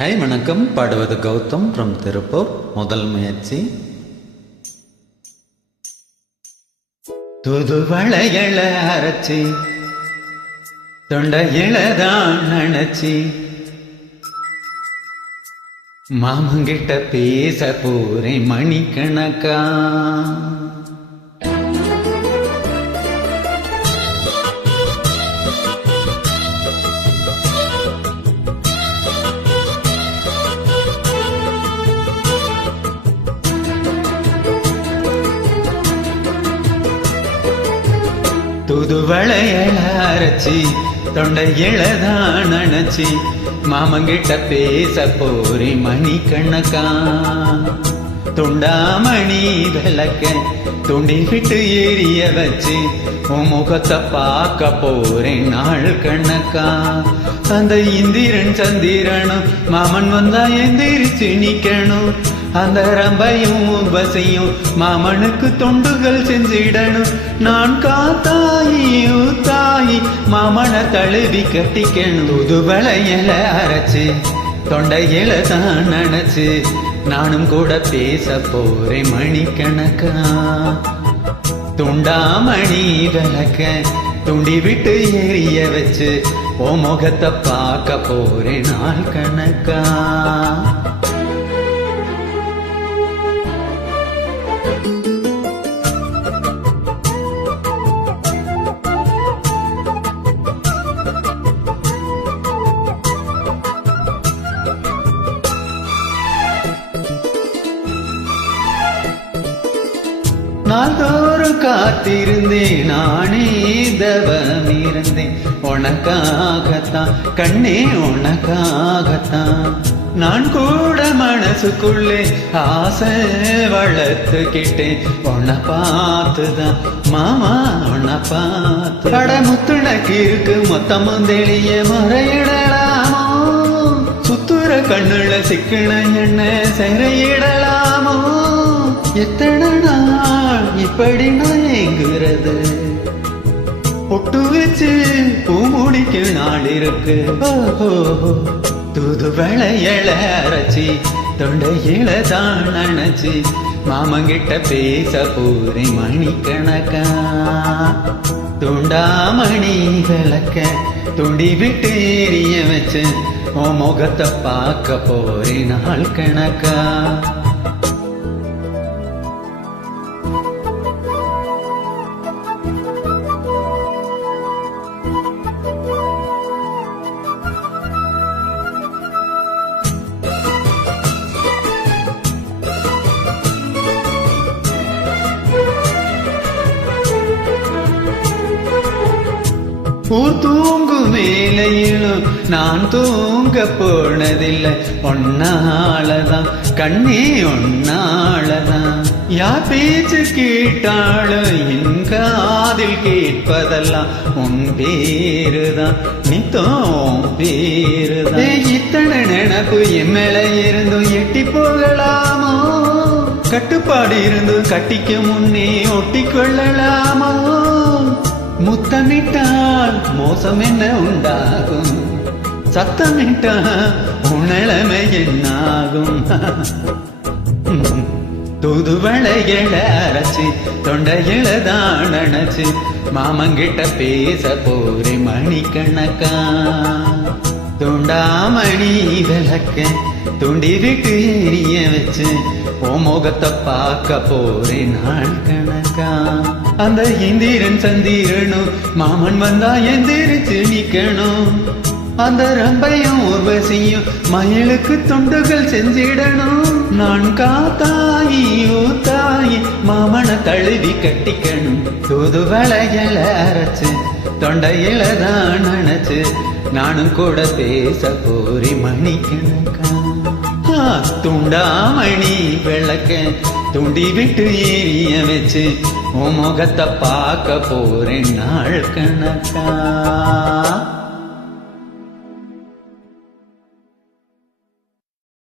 Hi வணக்கம். பாடுவது Gautham from Tiruppur. முதல் முயற்சி. துதுவளையள அரைச்சி தொண்டையிலதான் நினைச்சி மாமங்கிட்ட பேச போறேன் மணிக்கணக்கா. துதுவளையள அரைச்சி தொண்டையிலதான் நினைச்சி மாமங்கிட்ட பேச போறேன் மணிக்கணக்கா. துண்டாமணி விளக்க துண்டி விட்டு எரிய வச்சு உன் முகத்தை பார்க்க போறேன் நாள் கணக்கா. அந்த இந்திரன் சந்திரனும் மாமன் வந்தா எந்திரிச்சு நிக்கணும். அந்த ரம்பையும் பசையும் மாமனுக்கு தொண்டுகள் செஞ்சிடணும். நான் காத்தாயி ஊத்தாயி மாமனை தழுவி கட்டிக்கணும். துதுவளையள அரைச்சு தொண்டையில தான் நினைச்சு நானும் கூட பேச போறேன் மணிக்கணக்கா. துண்டாமணி விளக்க துண்டி விட்டு எரிய வச்சு ஓ முகத்தை பார்க்க போறேன் நாள் கணக்கா. நாள்தோறும் காத்திருந்தேன் நானே தவம் இருந்தேன் உனக்காகத்தான் கண்ணே உனக்காகத்தான். நான் கூட மனசுக்குள்ளே ஆசை வளர்த்துக்கிட்டேன் உன்னை பார்த்துதான் மாமா உன்னை பார்த்து. அடமுத்துனக்கு இருக்கு மொத்தமும் தெளிய முறையிடலாமோ. சுத்துற கண்ணுல சிக்கன என்ன சிறையிடலாமோ. எத்தனை நாள் இப்படி நான் ஏங்குறது. பொட்டு வச்சு பூ முடிக்க நாள் இருக்கு. துதுவளையள அரைச்சி தொண்டையில தான் நினைச்சி மாமங்கிட்ட பேச போறேன் மணிக்கணக்கா. துண்டாமணி விளக்க துண்டி விட்டு எரிய வச்சு உன் முகத்தை பார்க்க போறேன் நாள் கணக்கா. ஊர் தூங்கும் வேலையிலும் நான் தூங்க போனதில்லை ஒன்னாலதான் கண்ணே ஒன்னாலதான். யார் பேச்சு கேட்டாலும் என் காதில் கேட்பதெல்லாம் உன் பேருதான் நித்தம் பேருதான். இத்தனை நினப்பு என் மேல இருந்தும் எட்டி போகலாமோ. கட்டுப்பாடு இருந்தும் கட்டிக்க முன்னே ஒட்டி கொள்ளலாமோ. முத்தமிட்டால் மோசம் என்ன உண்டாகும். சத்தமிட்டால் உணலமை என்னாகும். துதுவளையள அரைச்சி தொண்டையில தான் நினைச்சு மாமங்கிட்ட பேச போறேன் மணிக்கணக்கா. துண்டாமணி விளக்க துண்டி விட்டு எரிய வச்சு ஓ முகத்தை பார்க்க போறேன் நாள் கணக்கா. அந்த இந்திரன் சந்திரனும் மாமன் வந்தா எந்திரிச்சு நிக்கணும். அந்த ரம்பையும் உர்வசியும் மயிலுக்கு தொண்டுகள் செஞ்சிடணும். நான் காத்தாயி ஊத்தாயி மாமனை தழுவி கட்டிக்கணும். துதுவளையள அரைச்சு தொண்டையில தான் நினைச்சு நானும் கூட பேச போறேன் மணிக்கணக்கா. துண்டாமணி விளக்க துண்டி விட்டு எரிய வச்சு உன் முகத்தை பார்க்க போறேன் நாள் கணக்கா.